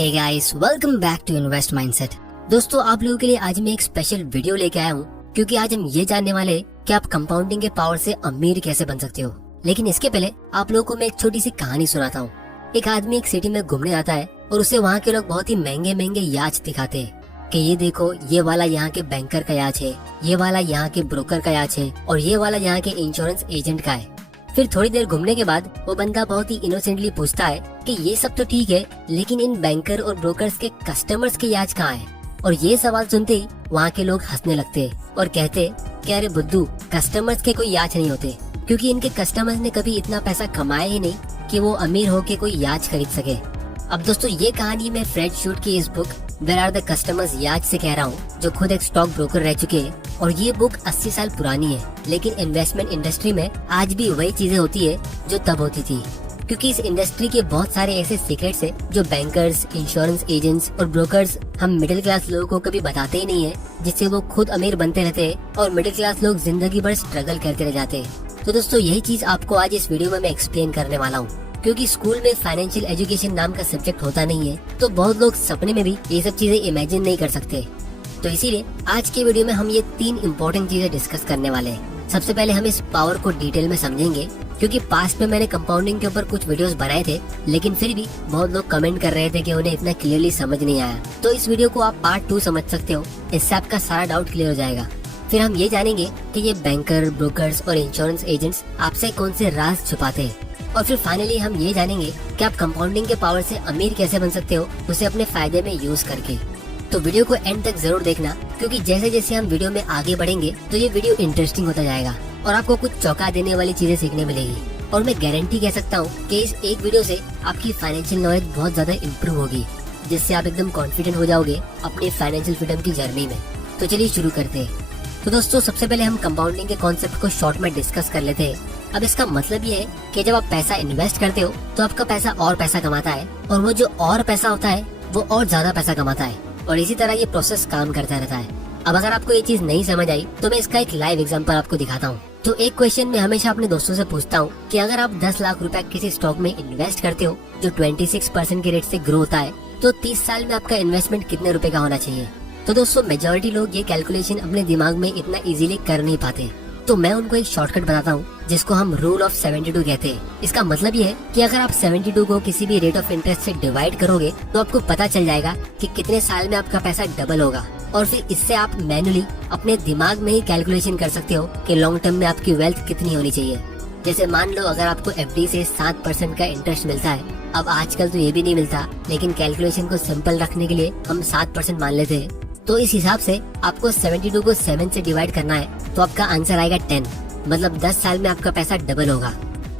Hey guys, welcome back to invest mindset. दोस्तों, आप लोगों के लिए आज मैं एक स्पेशल वीडियो लेके आया हूँ क्योंकि आज हम ये जानने वाले हैं कि आप कंपाउंडिंग के पावर से अमीर कैसे बन सकते हो। लेकिन इसके पहले आप लोगों को मैं एक छोटी सी कहानी सुनाता हूँ। एक आदमी एक सिटी में घूमने आता है और उसे वहाँ के लोग बहुत ही महंगे महंगे याच दिखाते हैं कि ये देखो, ये वाला यहाँ के बैंकर का याच है, ये वाला यहाँ के ब्रोकर का याच है और ये वाला यहाँ के इंश्योरेंस एजेंट का है। फिर थोड़ी देर घूमने के बाद वो बंदा बहुत ही इनोसेंटली पूछता है कि ये सब तो ठीक है, लेकिन इन बैंकर और ब्रोकर्स के कस्टमर्स के याच कहाँ है। और ये सवाल सुनते ही वहाँ के लोग हंसने लगते हैं और कहते कि अरे बुद्धू, कस्टमर्स के कोई याच नहीं होते, क्योंकि इनके कस्टमर्स ने कभी इतना पैसा कमाया ही नहीं कि वो अमीर होके कोई याच खरीद सके। अब दोस्तों, ये कहानी मैं फ्रेड शूट की इस book where are the customers yacht से कह रहा हूँ, जो खुद एक स्टॉक ब्रोकर रह चुके हैं। और ये बुक 80 साल पुरानी है, लेकिन इन्वेस्टमेंट इंडस्ट्री में आज भी वही चीजें होती है जो तब होती थी, क्योंकि इस इंडस्ट्री के बहुत सारे ऐसे सीक्रेट्स हैं जो बैंकर्स, इंश्योरेंस एजेंट्स और ब्रोकर्स हम मिडिल क्लास लोगों को कभी बताते ही नहीं है, जिससे वो खुद अमीर बनते रहते हैं और मिडिल क्लास लोग जिंदगी भर स्ट्रगल करते रह जाते हैं। तो दोस्तों, यही चीज आपको आज इस वीडियो में मैं एक्सप्लेन करने वाला हूँ। क्योंकि स्कूल में फाइनेंशियल एजुकेशन नाम का सब्जेक्ट होता नहीं है, तो बहुत लोग सपने में भी ये सब चीजें इमेजिन नहीं कर सकते। तो इसीलिए आज के वीडियो में हम ये 3 इम्पोर्टेंट चीजें डिस्कस करने वाले हैं। सबसे पहले हम इस पावर को डिटेल में समझेंगे, क्योंकि पास्ट में मैंने कंपाउंडिंग के ऊपर कुछ वीडियोस बनाए थे, लेकिन फिर भी बहुत लोग कमेंट कर रहे थे कि उन्हें इतना क्लियरली समझ नहीं आया। तो इस वीडियो को आप पार्ट 2 समझ सकते हो, इससे आपका सारा डाउट क्लियर हो जाएगा। फिर हम ये जानेंगे कि ये बैंकर, ब्रोकर्स और इंश्योरेंस एजेंट्स आपसे कौन से राज छुपाते हैं। और फिर फाइनली हम ये जानेंगे कि आप कंपाउंडिंग के पावर से अमीर कैसे बन सकते हो, उसे अपने फायदे में यूज करके। तो वीडियो को एंड तक जरूर देखना, क्योंकि जैसे जैसे हम वीडियो में आगे बढ़ेंगे तो ये वीडियो इंटरेस्टिंग होता जाएगा और आपको कुछ चौंका देने वाली चीजें सीखने मिलेगी। और मैं गारंटी कह सकता हूँ कि इस एक वीडियो से आपकी फाइनेंशियल नॉलेज बहुत ज्यादा इम्प्रूव होगी, जिससे आप एकदम कॉन्फिडेंट हो जाओगे अपनी फाइनेंशियल फ्रीडम की जर्नी में। तो चलिए शुरू करते हैं। तो दोस्तों, सबसे पहले हम कंपाउंडिंग के कॉन्सेप्ट को शॉर्ट में डिस्कस कर लेते हैं। अब इसका मतलब ये है कि जब आप पैसा इन्वेस्ट करते हो तो आपका पैसा और पैसा कमाता है, और वो जो और पैसा होता है वो और ज्यादा पैसा कमाता है, और इसी तरह ये प्रोसेस काम करता रहता है। अब अगर आपको ये चीज नहीं समझ आई तो मैं इसका एक लाइव एग्जांपल आपको दिखाता हूँ। तो एक क्वेश्चन मैं हमेशा अपने दोस्तों से पूछता हूँ कि अगर आप 10 लाख रुपए किसी स्टॉक में इन्वेस्ट करते हो जो 26% के रेट से ग्रो होता है, तो 30 साल में आपका इन्वेस्टमेंट कितने रुपए का होना चाहिए। तो दोस्तों, मेजोरिटी लोग ये कैलकुलेशन अपने दिमाग में इतना इजीली कर नहीं पाते, तो मैं उनको एक शॉर्टकट बताता हूँ जिसको हम रूल ऑफ 72 कहते हैं। इसका मतलब ये है कि अगर आप 72 को किसी भी रेट ऑफ इंटरेस्ट से डिवाइड करोगे तो आपको पता चल जाएगा कि कितने साल में आपका पैसा डबल होगा। और फिर इससे आप मैन्युअली अपने दिमाग में ही कैलकुलेशन कर सकते हो कि लॉन्ग टर्म में आपकी वेल्थ कितनी होनी चाहिए। जैसे मान लो, अगर आपको FD से 7% का इंटरेस्ट मिलता है, अब आजकल तो ये भी नहीं मिलता, लेकिन कैलकुलेशन को सिंपल रखने के लिए हम 7% मान लेते हैं। तो इस हिसाब से आपको 72 को 7 से डिवाइड करना है, तो आपका आंसर आएगा 10, मतलब 10 साल में आपका पैसा डबल होगा।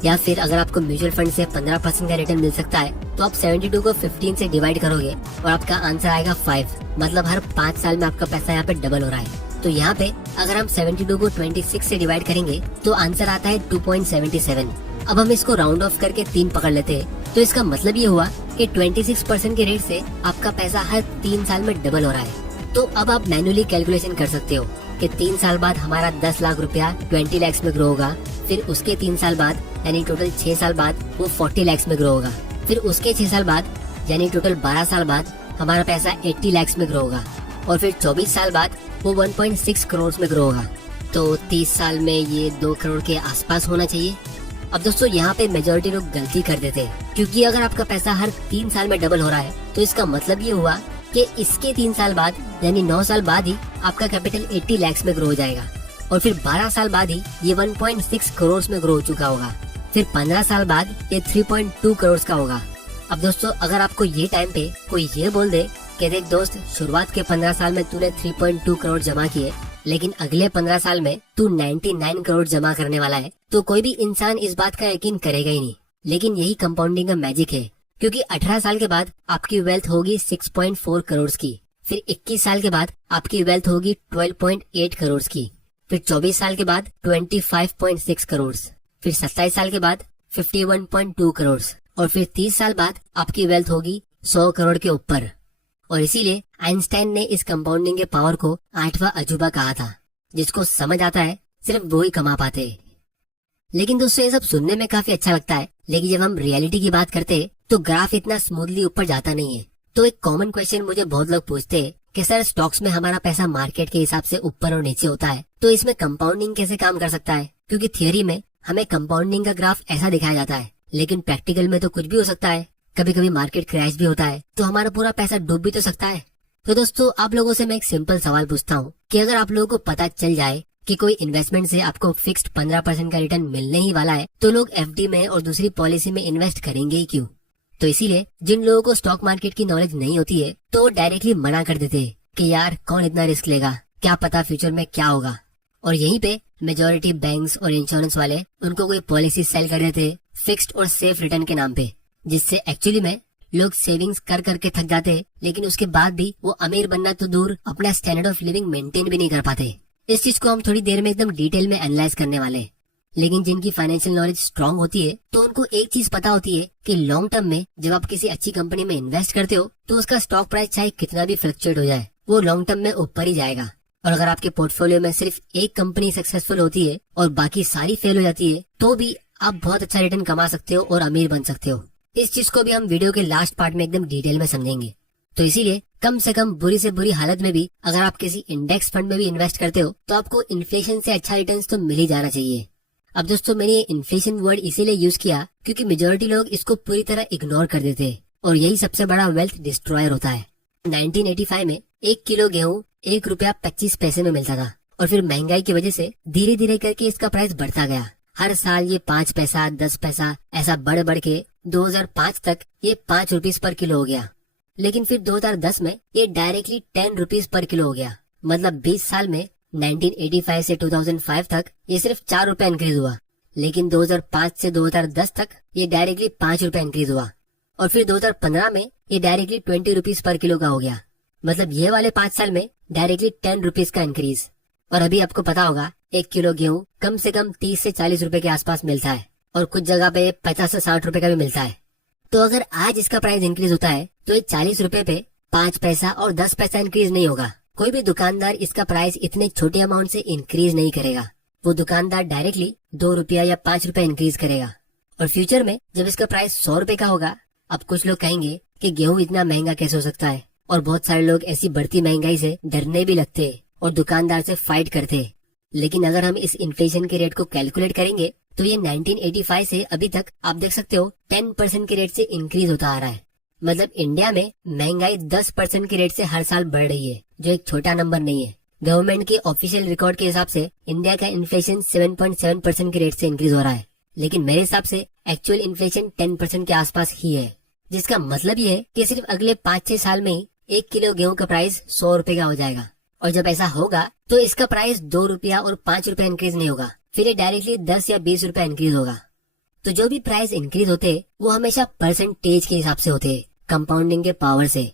या फिर अगर आपको म्यूचुअल फंड से 15% का रिटर्न मिल सकता है, तो आप 72 को 15 से डिवाइड करोगे और आपका आंसर आएगा 5, मतलब हर 5 साल में आपका पैसा यहाँ पे डबल हो रहा है। तो यहाँ पे अगर हम 72 को 26 से डिवाइड करेंगे तो आंसर आता है 2.77। अब हम इसको राउंड ऑफ करके 3 पकड़ लेते हैं, तो इसका मतलब ये हुआ कि 26% के रेट से आपका पैसा हर 3 साल में डबल हो रहा है। तो अब आप मैन्युअली कैलकुलेशन कर सकते हो कि 3 साल बाद हमारा 10 लाख रुपया 20 लाख में ग्रो होगा, फिर उसके 3 साल बाद यानी टोटल 6 साल बाद वो 40 लाख में ग्रो होगा, फिर उसके 6 साल बाद यानी टोटल 12 साल बाद हमारा पैसा 80 लाख में ग्रो होगा, और फिर 24 साल बाद वो 1.6 करोड़ में ग्रो होगा। तो 30 साल में ये 2 करोड़ के आसपास होना चाहिए। अब दोस्तों, यहाँ पे मेजोरिटी लोग गलती कर देते हैं, क्योंकि अगर आपका पैसा हर 3 साल में डबल हो रहा है तो इसका मतलब ये हुआ कि इसके 3 साल बाद यानी 9 साल बाद ही आपका कैपिटल 80 लाख में ग्रो हो जाएगा, और फिर 12 साल बाद ही ये 1.6 करोड़ में ग्रो हो चुका होगा, फिर 15 साल बाद ये 3.2 करोड़ का होगा। अब दोस्तों, अगर आपको ये टाइम पे कोई ये बोल दे कि देख दोस्त, शुरुआत के 15 साल में तूने 3.2 करोड़ जमा किए, लेकिन अगले 15 साल में तू 99 करोड़ जमा करने वाला है, तो कोई भी इंसान इस बात का यकीन करेगा ही नहीं। लेकिन यही कंपाउंडिंग का मैजिक है, क्योंकि 18 साल के बाद आपकी वेल्थ होगी 6.4 करोड़ की, फिर 21 साल के बाद आपकी वेल्थ होगी 12.8 करोड़ की, फिर 24 साल के बाद 25.6 करोड़, फिर 27 साल के बाद 51.2 करोड़, और फिर 30 साल बाद आपकी वेल्थ होगी 100 करोड़ के ऊपर। और इसीलिए आइंस्टाइन ने इस कंपाउंडिंग के पावर को 8वां अजूबा कहा था। जिसको समझ आता है सिर्फ वो ही कमा पाते हैं। लेकिन दोस्तों, ये सब सुनने में काफी अच्छा लगता है, लेकिन जब हम रियलिटी की बात करते हैं तो ग्राफ इतना स्मूथली ऊपर जाता नहीं है। तो एक कॉमन क्वेश्चन मुझे बहुत लोग पूछते हैं कि सर स्टॉक्स में हमारा पैसा मार्केट के हिसाब से ऊपर और नीचे होता है, तो इसमें कंपाउंडिंग कैसे काम कर सकता है? क्योंकि थियोरी में हमें कंपाउंडिंग का ग्राफ ऐसा दिखाया जाता है, लेकिन प्रैक्टिकल में तो कुछ भी हो सकता है। कभी कभी मार्केट क्रैश भी होता है, तो हमारा पूरा पैसा डूब भी तो सकता है। तो दोस्तों, आप लोगों से मैं एक सिंपल सवाल पूछता हूँ कि अगर आप लोगों को पता चल जाए कि कोई इन्वेस्टमेंट से आपको फिक्स्ड 15% का रिटर्न मिलने ही वाला है, तो लोग एफडी में और दूसरी पॉलिसी में इन्वेस्ट करेंगे ही क्यों? तो इसीलिए जिन लोगों को स्टॉक मार्केट की नॉलेज नहीं होती है, तो वो डायरेक्टली मना कर देते हैं कि यार कौन इतना रिस्क लेगा, क्या पता फ्यूचर में क्या होगा। और यहीं पे मेजॉरिटी बैंक्स और इंश्योरेंस वाले उनको कोई पॉलिसी सेल कर देते फिक्स्ड और सेफ रिटर्न के नाम पे, जिससे एक्चुअली में लोग सेविंग्स कर करके थक जाते, लेकिन उसके बाद भी वो अमीर बनना तो दूर, अपना स्टैंडर्ड ऑफ लिविंग मेंटेन भी नहीं कर पाते। इस चीज को हम थोड़ी देर में एकदम डिटेल में एनालाइज करने वाले हैं। लेकिन जिनकी फाइनेंशियल नॉलेज स्ट्रांग होती है, तो उनको एक चीज पता होती है कि लॉन्ग टर्म में जब आप किसी अच्छी कंपनी में इन्वेस्ट करते हो, तो उसका स्टॉक प्राइस चाहे कितना भी फ्लक्चुएट हो जाए, वो लॉन्ग टर्म में ऊपर ही जाएगा। और अगर आपके पोर्टफोलियो में सिर्फ एक कंपनी सक्सेसफुल होती है और बाकी सारी फेल हो जाती है, तो भी आप बहुत अच्छा रिटर्न कमा सकते हो और अमीर बन सकते हो। इस चीज को भी हम वीडियो के लास्ट पार्ट में एकदम डिटेल में समझेंगे। तो इसीलिए कम से कम बुरी से बुरी हालत में भी अगर आप किसी इंडेक्स फंड में भी इन्वेस्ट करते हो, तो आपको इन्फ्लेशन से अच्छा रिटर्न तो मिल ही जाना चाहिए। अब दोस्तों, मैंने ये इन्फ्लेशन वर्ड इसीलिए यूज किया क्योंकि मेजोरिटी लोग इसको पूरी तरह इग्नोर कर देते हैं, और यही सबसे बड़ा वेल्थ डिस्ट्रॉयर होता है। 1985 में 1 किलो गेहूं 1 रुपया 25 पैसे में मिलता था, और फिर महंगाई की वजह से धीरे धीरे करके इसका प्राइस बढ़ता गया। हर साल ये 5 पैसा 10 पैसा ऐसा बढ़ बढ़ के 2005 तक ये 5 रुपीज पर किलो हो गया। लेकिन फिर 2010 में ये डायरेक्टली 10 रुपीज पर किलो हो गया। मतलब 20 साल में 1985 से 2005 तक ये सिर्फ 4 रुपए इंक्रीज हुआ। लेकिन 2005 से 2010 तक ये डायरेक्टली 5 रुपए इंक्रीज हुआ, और फिर 2015 में ये डायरेक्टली 20 रुपीज पर किलो का हो गया। मतलब ये वाले 5 साल में डायरेक्टली 10 रुपीज का इंक्रीज। और अभी आपको पता होगा 1 किलो गेहूं कम से कम 30 से 40 रुपए के आसपास मिलता है, और कुछ जगह पे 50 से 60 रुपए का भी मिलता है। तो अगर आज इसका प्राइस इंक्रीज होता है, तो ये 40 रुपए पे 5 पैसा और 10 पैसा इंक्रीज नहीं होगा। कोई भी दुकानदार इसका प्राइस इतने छोटे अमाउंट से इंक्रीज नहीं करेगा। वो दुकानदार डायरेक्टली 2 रुपया या 5 रुपया इंक्रीज करेगा। और फ्यूचर में जब इसका प्राइस 100 रुपए का होगा, अब कुछ लोग कहेंगे कि गेहूं इतना महंगा कैसे हो सकता है, और बहुत सारे लोग ऐसी बढ़ती महंगाई से डरने भी लगते हैं और दुकानदार से फाइट करते हैं। लेकिन अगर हम इस इन्फ्लेशन के रेट को कैलकुलेट करेंगे, तो ये 1985 से अभी तक आप देख सकते हो 10% के रेट से इंक्रीज होता आ रहा है। मतलब इंडिया में महंगाई 10% के रेट से हर साल बढ़ रही है, जो एक छोटा नंबर नहीं है। गवर्नमेंट के ऑफिशियल रिकॉर्ड के हिसाब से इंडिया का इन्फ्लेशन 7.7% के रेट से इंक्रीज हो रहा है, लेकिन मेरे हिसाब से एक्चुअल इन्फ्लेशन 10% के आसपास ही है। जिसका मतलब ये है कि सिर्फ अगले 5-6 साल में ही 1 किलो गेहूं का प्राइस 100 रुपए का हो जाएगा। और जब ऐसा होगा, तो इसका प्राइस 2 रुपया और 5 रुपया इंक्रीज नहीं होगा, फिर ये डायरेक्टली 10 या 20 रुपया इंक्रीज होगा। तो जो भी प्राइस इंक्रीज होते वो हमेशा परसेंटेज के हिसाब से होते, कंपाउंडिंग के पावर से।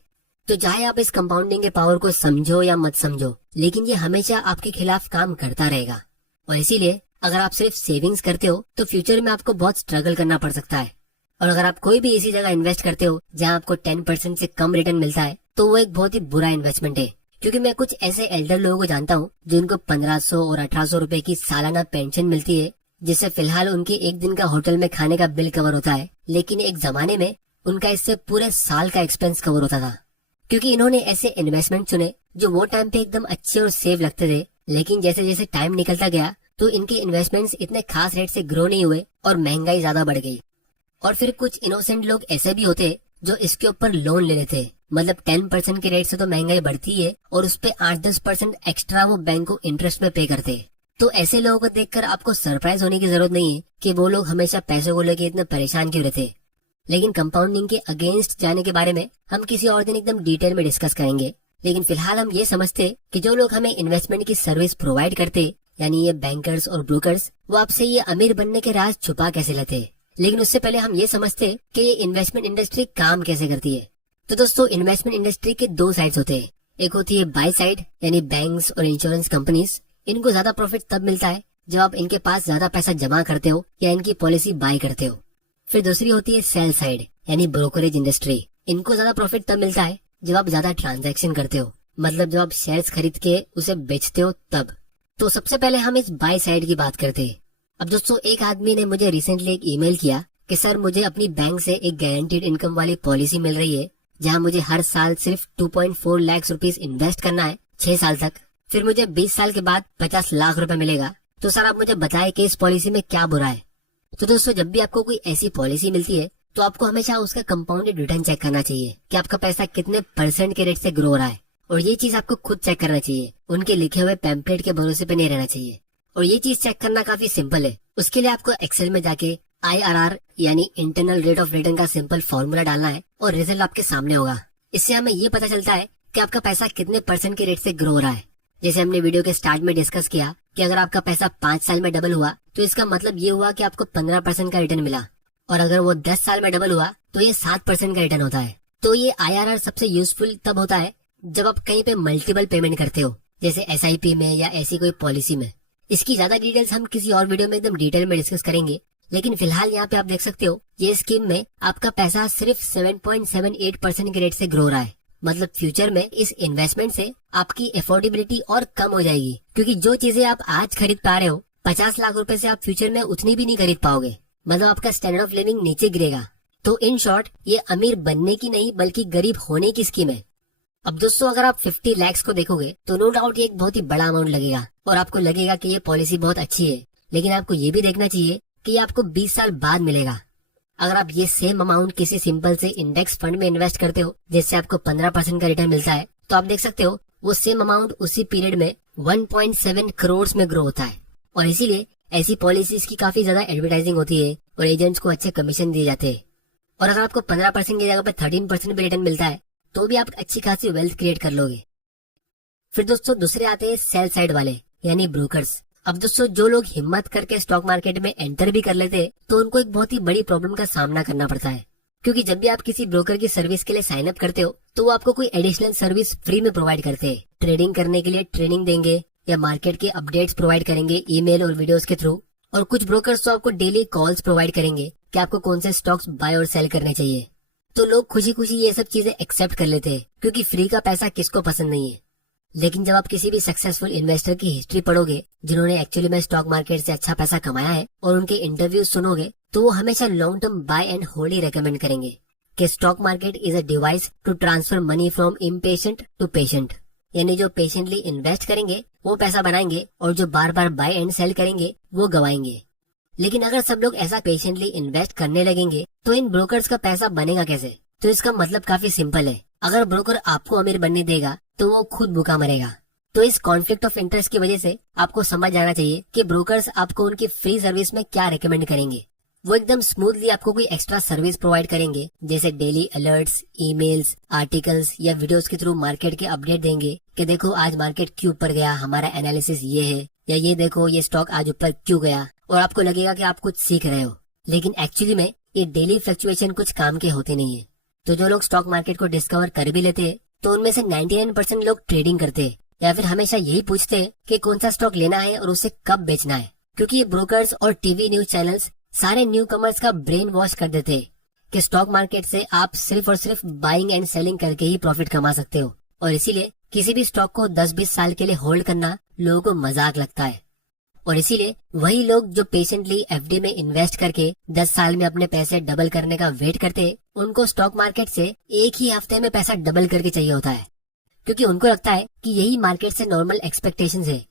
तो चाहे आप इस कंपाउंडिंग के पावर को समझो या मत समझो, लेकिन ये हमेशा आपके खिलाफ काम करता रहेगा। और इसीलिए अगर आप सिर्फ सेविंग्स करते हो, तो फ्यूचर में आपको बहुत स्ट्रगल करना पड़ सकता है। और अगर आप कोई भी इसी जगह इन्वेस्ट करते हो जहाँ आपको 10% से कम रिटर्न मिलता है, तो वो एक बहुत ही बुरा इन्वेस्टमेंट है। क्योंकि मैं कुछ ऐसे एल्डर लोगों को जानता हूँ जिनको 1500 और 1800 रुपए की सालाना पेंशन मिलती है, जिससे फिलहाल उनके एक दिन का होटल में खाने का बिल कवर होता है। लेकिन एक जमाने में उनका इससे पूरे साल का एक्सपेंस कवर होता था, क्योंकि इन्होंने ऐसे इन्वेस्टमेंट चुने जो वो टाइम पे एकदम अच्छे और सेफ लगते थे। लेकिन जैसे जैसे टाइम निकलता गया, तो इनके इन्वेस्टमेंट्स इतने खास रेट से ग्रो नहीं हुए और महंगाई ज्यादा बढ़ गई। और फिर कुछ इनोसेंट लोग ऐसे भी होते जो इसके ऊपर लोन ले लेते। मतलब 10% के रेट से तो महंगाई बढ़ती है, और उस पे 8-10% एक्स्ट्रा वो बैंक को इंटरेस्ट में पे करते। तो ऐसे लोगों को देखकर आपको सरप्राइज होने की जरूरत नहीं है कि वो लोग हमेशा पैसों को लेके इतने परेशान क्यों रहते। लेकिन कंपाउंडिंग के अगेंस्ट जाने के बारे में हम किसी और दिन एकदम डिटेल में डिस्कस करेंगे। लेकिन फिलहाल हम ये समझते कि जो लोग हमें इन्वेस्टमेंट की सर्विस प्रोवाइड करते, यानी ये बैंकर्स और ब्रोकर्स, वो आपसे ये अमीर बनने के राज छुपा कैसे लेते। लेकिन उससे पहले हम ये समझते कि ये इन्वेस्टमेंट इंडस्ट्री काम कैसे करती है। तो दोस्तों, इन्वेस्टमेंट इंडस्ट्री के 2 साइड्स होते हैं। एक होती है बाय साइड, यानी बैंक्स और इंश्योरेंस कंपनीज। इनको ज्यादा प्रॉफिट तब मिलता है जब आप इनके पास ज्यादा पैसा जमा करते हो या इनकी पॉलिसी बाय करते हो। फिर दूसरी होती है सेल साइड, यानी ब्रोकरेज इंडस्ट्री। इनको ज्यादा प्रॉफिट तब मिलता है जब आप ज्यादा ट्रांजैक्शन करते हो, मतलब जब आप शेयर्स खरीद के उसे बेचते हो तब। तो सबसे पहले हम इस बाय साइड की बात करते हैं। अब दोस्तों, एक आदमी ने मुझे रिसेंटली एक ईमेल किया कि सर, मुझे अपनी बैंक से एक गारंटीड इनकम वाली पॉलिसी मिल रही है जहाँ मुझे हर साल सिर्फ 2.4 लाख रुपीस इन्वेस्ट करना है 6 साल तक, फिर मुझे 20 साल के बाद 50 लाख रुपए मिलेगा। तो सर आप मुझे बताएं कि इस पॉलिसी में क्या बुरा है। तो दोस्तों जब भी आपको कोई ऐसी पॉलिसी मिलती है तो आपको हमेशा उसका कंपाउंडेड रिटर्न चेक करना चाहिए कि आपका पैसा कितने % के रेट से ग्रो हो रहा है। और ये चीज आपको खुद चेक करना चाहिए, उनके लिखे हुए पैम्पलेट के भरोसे पे नहीं रहना चाहिए। और ये चीज चेक करना काफी सिंपल है। उसके लिए आपको एक्सेल में जाके IRR यानी इंटरनल रेट ऑफ रिटर्न का सिंपल फॉर्मूला डालना है और रिजल्ट आपके सामने होगा। इससे हमें ये पता चलता है कि आपका पैसा कितने % के रेट से ग्रो हो रहा है। जैसे हमने वीडियो के स्टार्ट में डिस्कस किया कि अगर आपका पैसा 5 साल में डबल हुआ तो इसका मतलब ये हुआ कि आपको 15% का रिटर्न मिला, और अगर वो 10 साल में डबल हुआ तो ये 7% का रिटर्न होता है। तो ये IRR सबसे यूजफुल तब होता है जब आप कहीं पे मल्टीपल पेमेंट करते हो, जैसे SIP में या ऐसी कोई पॉलिसी में। इसकी ज्यादा डिटेल्स हम किसी और वीडियो में एकदम डिटेल में डिस्कस करेंगे, लेकिन फिलहाल यहाँ पे आप देख सकते हो ये स्कीम में आपका पैसा सिर्फ 7.78% के रेट से ग्रो रहा है। मतलब फ्यूचर में इस इन्वेस्टमेंट से आपकी अफोर्डेबिलिटी और कम हो जाएगी, क्योंकि जो चीजें आप आज खरीद पा रहे हो 50 लाख रुपए से आप फ्यूचर में उतनी भी नहीं खरीद पाओगे। मतलब आपका स्टैंडर्ड ऑफ लिविंग नीचे गिरेगा। तो इन शॉर्ट ये अमीर बनने की नहीं बल्कि गरीब होने की स्कीम है। अब दोस्तों अगर आप 50 लाख को देखोगे तो नो डाउट ये एक बहुत ही बड़ा अमाउंट लगेगा और आपको लगेगा कि ये पॉलिसी बहुत अच्छी है, लेकिन आपको ये भी देखना चाहिए कि ये आपको 20 साल बाद मिलेगा। अगर आप ये सेम अमाउंट किसी सिंपल से इंडेक्स फंड में इन्वेस्ट करते हो जिससे आपको 15% का रिटर्न मिलता है, तो आप देख सकते हो वो सेम अमाउंट उसी पीरियड में 1.7 करोड़ में ग्रो होता है। और इसीलिए ऐसी पॉलिसीज की काफी ज्यादा एडवर्टाइजिंग होती है और एजेंट्स को अच्छे कमीशन दिए जाते हैं। और अगर आपको 15% की जगह पर 13% भी रिटर्न मिलता है तो भी आप अच्छी खासी वेल्थ क्रिएट कर लोगे। फिर दोस्तों दूसरे आते हैं सेल साइड वाले यानी ब्रोकर्स। अब दोस्तों जो लोग हिम्मत करके स्टॉक मार्केट में एंटर भी कर लेते हैं तो उनको एक बहुत ही बड़ी प्रॉब्लम का सामना करना पड़ता है, क्योंकि जब भी आप किसी ब्रोकर की सर्विस के लिए साइन अप करते हो तो वो आपको कोई एडिशनल सर्विस फ्री में प्रोवाइड करते हैं। ट्रेडिंग करने के लिए ट्रेनिंग देंगे या मार्केट के अपडेट्स प्रोवाइड करेंगे ईमेल और वीडियोस के थ्रू। और कुछ ब्रोकर्स तो आपको डेली कॉल्स प्रोवाइड करेंगे कि आपको कौन से स्टॉक्स बाय और सेल करने चाहिए। तो लोग खुशी खुशी ये सब चीजें एक्सेप्ट कर लेते हैं, क्योंकि फ्री का पैसा किसको पसंद नहीं है। लेकिन जब आप किसी भी सक्सेसफुल इन्वेस्टर की हिस्ट्री पढ़ोगे जिन्होंने एक्चुअली में स्टॉक मार्केट से अच्छा पैसा कमाया है और उनके इंटरव्यू सुनोगे तो वो हमेशा long term buy and hold ही रेकमेंड करेंगे कि stock market is a device to transfer money from impatient to patient. यानी जो पेशेंटली इन्वेस्ट करेंगे वो पैसा बनाएंगे और जो बार बार बाय एंड सेल करेंगे वो गवाएंगे। लेकिन अगर सब लोग ऐसा पेशेंटली इन्वेस्ट करने लगेंगे तो इन ब्रोकर्स का पैसा बनेगा कैसे? तो इसका मतलब काफी सिंपल है, अगर ब्रोकर आपको अमीर बनने देगा तो वो खुद भूखा मरेगा। तो इस कॉन्फ्लिक्ट ऑफ इंटरेस्ट की वजह से आपको समझ आना चाहिए कि ब्रोकर्स आपको उनकी फ्री सर्विस में क्या रिकमेंड करेंगे। वो एकदम स्मूथली आपको कोई एक्स्ट्रा सर्विस प्रोवाइड करेंगे, जैसे डेली अलर्ट्स, ईमेल्स, आर्टिकल्स या वीडियोस के थ्रू मार्केट के अपडेट देंगे कि देखो आज मार्केट क्यों ऊपर गया, हमारा एनालिसिस ये है, या ये देखो ये स्टॉक आज ऊपर क्यों गया। और आपको लगेगा कि आप कुछ सीख रहे हो, लेकिन एक्चुअली में ये डेली फ्लक्चुएशन कुछ काम के होते नहीं है। तो जो लोग स्टॉक मार्केट को डिस्कवर कर भी लेते हैं तो उनमें से 99% लोग ट्रेडिंग करते हैं या फिर हमेशा यही पूछते हैं कि कौन सा स्टॉक लेना है और उसे कब बेचना है, क्योंकि ये ब्रोकर्स और टीवी न्यूज चैनल्स सारे न्यू कमर्स का ब्रेन वॉश कर देते हैं कि स्टॉक मार्केट से आप सिर्फ और सिर्फ बाइंग एंड सेलिंग करके ही प्रॉफिट कमा सकते हो। और इसीलिए किसी भी स्टॉक को 10-20 साल के लिए होल्ड करना लोगों को मजाक लगता है। और इसीलिए वही लोग जो पेशेंटली एफडी में इन्वेस्ट करके 10 साल में अपने पैसे डबल करने का वेट करते, उनको स्टॉक मार्केट से एक ही हफ्ते में पैसा डबल करके चाहिए होता है, क्योंकि उनको लगता है कि यही मार्केट से नॉर्मल एक्सपेक्टेशंस है।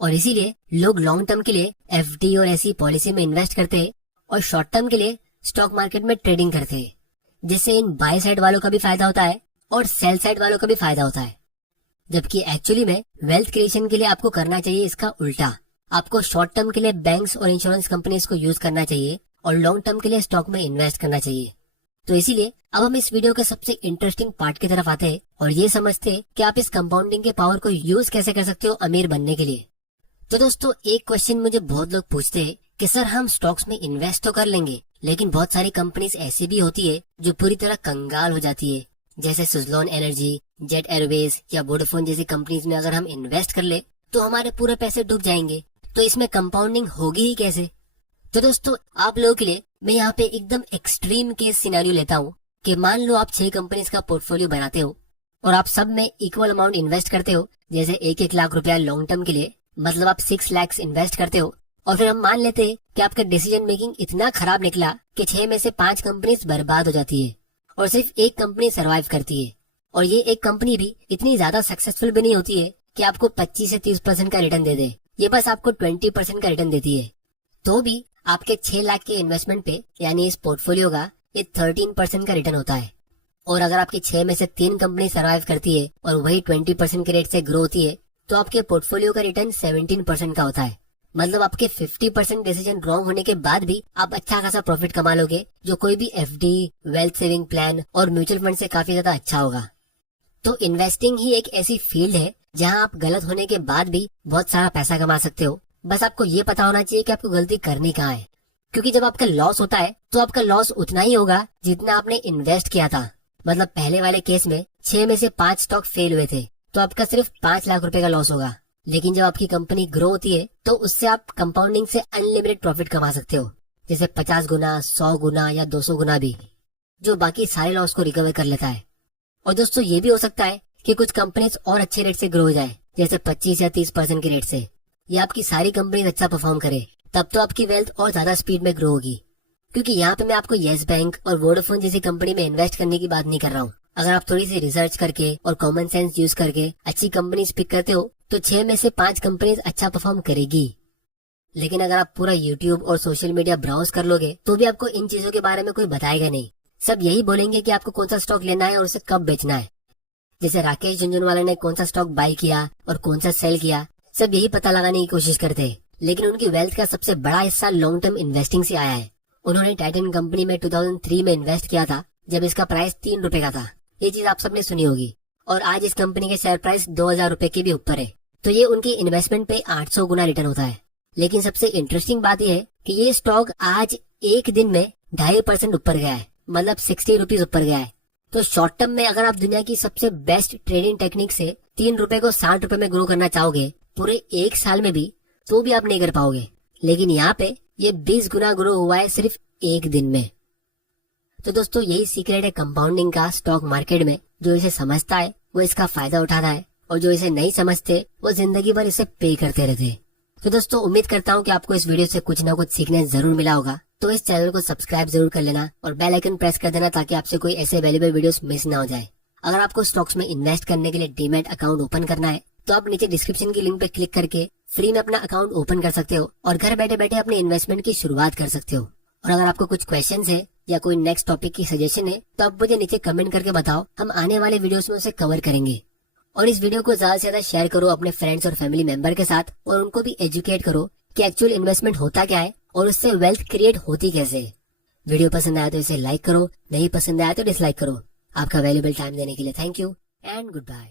और इसीलिए लोग लॉन्ग टर्म के लिए एफडी और ऐसी पॉलिसी में इन्वेस्ट करते और शॉर्ट टर्म के लिए स्टॉक मार्केट में ट्रेडिंग करते, जिससे इन बाय साइड वालों का भी फायदा होता है और सेल साइड वालों का भी फायदा होता है। जबकि एक्चुअली में वेल्थ क्रिएशन के लिए आपको करना चाहिए इसका उल्टा। आपको शॉर्ट टर्म के लिए बैंक्स और इंश्योरेंस कंपनीज को यूज करना चाहिए और लॉन्ग टर्म के लिए स्टॉक में इन्वेस्ट करना चाहिए। तो इसीलिए अब हम इस वीडियो के सबसे इंटरेस्टिंग पार्ट की तरफ आते हैं और ये समझते हैं कि आप इस कंपाउंडिंग के पावर को यूज कैसे कर सकते हो अमीर बनने के लिए। तो दोस्तों एक क्वेश्चन मुझे बहुत लोग पूछते हैं कि सर हम स्टॉक्स में इन्वेस्ट तो कर लेंगे, लेकिन बहुत सारी कंपनीज ऐसी भी होती है जो पूरी तरह कंगाल हो जाती है, जैसे सुजलॉन एनर्जी, जेट एयरवेज या वोडाफोन जैसी कंपनीज में अगर हम इन्वेस्ट कर ले तो हमारे पूरे पैसे डूब जाएंगे। तो इसमें कंपाउंडिंग होगी ही कैसे? तो दोस्तों आप लोगों के लिए मैं यहाँ पे एकदम एक्सट्रीम केस सिनेरियो लेता हूँ कि मान लो आप 6 कंपनीज का पोर्टफोलियो बनाते हो और आप सब में इक्वल अमाउंट इन्वेस्ट करते हो, जैसे 1-1 लाख रुपया लॉन्ग टर्म के लिए, मतलब आप 6 लाख इन्वेस्ट करते हो। और फिर हम मान लेते हैं कि आपका डिसीजन मेकिंग इतना खराब निकला कि 6 में से 5 कंपनीज बर्बाद हो जाती है और सिर्फ एक कंपनी सरवाइव करती है, और ये एक कंपनी भी इतनी ज्यादा सक्सेसफुल भी नहीं होती है कि आपको 25 से 30% का रिटर्न दे दे। ये बस आपको 20% का रिटर्न देती है। तो भी आपके 6 लाख के इन्वेस्टमेंट पे यानी इस पोर्टफोलियो का ये 13% का रिटर्न होता है। और अगर आपकी 6 में से 3 कंपनी सरवाइव करती है और वही 20% के रेट से ग्रो होती है तो आपके पोर्टफोलियो का रिटर्न 17% का होता है। मतलब आपके 50% डिसीजन रॉन्ग होने के बाद भी आप अच्छा खासा प्रॉफिट कमा लोगे, जो कोई भी एफडी, वेल्थ सेविंग प्लान और म्यूचुअल फंड से काफी ज्यादा अच्छा होगा। तो इन्वेस्टिंग ही एक ऐसी फील्ड है जहां आप गलत होने के बाद भी बहुत सारा पैसा कमा सकते हो। बस आपको ये पता होना चाहिए कि आपको गलती करनी कहाँ है, क्योंकि जब आपका लॉस होता है तो आपका लॉस उतना ही होगा जितना आपने इन्वेस्ट किया था। मतलब पहले वाले केस में 6 में से 5 स्टॉक फेल हुए थे तो आपका सिर्फ 5 लाख रुपए का लॉस होगा। लेकिन जब आपकी कंपनी ग्रो होती है तो उससे आप कंपाउंडिंग से अनलिमिटेड प्रॉफिट कमा सकते हो, जैसे 50 गुना, 100 गुना या 200 गुना भी, जो बाकी सारे लॉस को रिकवर कर लेता है। और दोस्तों ये भी हो सकता है कि कुछ कंपनीज और अच्छे रेट से ग्रो हो जाए, जैसे 25 या 30% के रेट से, या आपकी सारी कंपनीज अच्छा परफॉर्म करे, तब तो आपकी वेल्थ और ज्यादा स्पीड में ग्रो होगी। क्योंकि यहाँ पे मैं आपको येस बैंक और वोडाफोन जैसी कंपनी में इन्वेस्ट करने की बात नहीं कर रहा हूँ। अगर आप थोड़ी सी रिसर्च करके और कॉमन सेंस यूज करके अच्छी कंपनीज पिक करते हो तो 6 में से 5 कंपनीज अच्छा परफॉर्म करेगी। लेकिन अगर आप पूरा यूट्यूब और सोशल मीडिया ब्राउज कर लोगे तो भी आपको इन चीजों के बारे में कोई बताएगा नहीं। सब यही बोलेंगे कि आपको कौन सा स्टॉक लेना है और उसे कब बेचना है। जैसे राकेश झुनझुनवाला ने कौन सा स्टॉक बाय किया और कौन सा सेल किया, सब यही पता लगाने की कोशिश करते हैं। लेकिन उनकी वेल्थ का सबसे बड़ा हिस्सा लॉन्ग टर्म इन्वेस्टिंग से आया है। उन्होंने टाइटन कंपनी में 2003 में इन्वेस्ट किया था जब इसका प्राइस 3 रुपए का था। ये चीज आप सबने सुनी होगी। और आज इस कंपनी के शेयर प्राइस 2000 रुपए के भी ऊपर है। तो ये उनकी इन्वेस्टमेंट पे 800 गुना रिटर्न होता है। लेकिन सबसे इंटरेस्टिंग बात यह है कि ये स्टॉक आज एक दिन में 2.5% ऊपर गया है, मतलब 60 रुपीज ऊपर गया है। तो शॉर्ट टर्म में अगर आप दुनिया की सबसे बेस्ट ट्रेडिंग टेक्निक से 3 रुपए को 60 रुपए में ग्रो करना चाहोगे पूरे 1 साल में भी, तो भी आप नहीं कर पाओगे। लेकिन यहाँ पे ये 20 गुना ग्रो हुआ है सिर्फ एक दिन में। तो दोस्तों यही सीक्रेट है कंपाउंडिंग का स्टॉक मार्केट में। जो इसे समझता है वो इसका फायदा उठाता है, और जो इसे नहीं समझते वो जिंदगी भर इसे पे करते रहते हैं। तो दोस्तों उम्मीद करता हूँ कि आपको इस वीडियो से कुछ ना कुछ सीखने जरूर मिला होगा। तो इस चैनल को सब्सक्राइब जरूर कर लेना और बेल आइकन प्रेस कर देना ताकि आपसे कोई ऐसे वैल्यूएबल वीडियोस मिस ना हो जाए। अगर आपको स्टॉक्स में इन्वेस्ट करने के लिए डीमैट अकाउंट ओपन करना है तो आप नीचे डिस्क्रिप्शन की लिंक पे क्लिक करके फ्री में अपना अकाउंट ओपन कर सकते हो और घर बैठे बैठे अपने इन्वेस्टमेंट की शुरुआत कर सकते हो। और अगर आपको कुछ क्वेश्चंस है या कोई नेक्स्ट टॉपिक की सजेशन है तो आप मुझे नीचे कमेंट करके बताओ, हम आने वाले वीडियोस में उसे कवर करेंगे। और इस वीडियो को ज्यादा से ज्यादा शेयर करो अपने फ्रेंड्स और फैमिली मेंबर के साथ, और उनको भी एजुकेट करो कि एक्चुअल इन्वेस्टमेंट होता क्या है और उससे वेल्थ क्रिएट होती कैसे है। वीडियो पसंद आया तो इसे लाइक करो, नहीं पसंद आया तो डिसलाइक करो। आपका वैल्यूएबल टाइम देने के लिए thank you and good bye.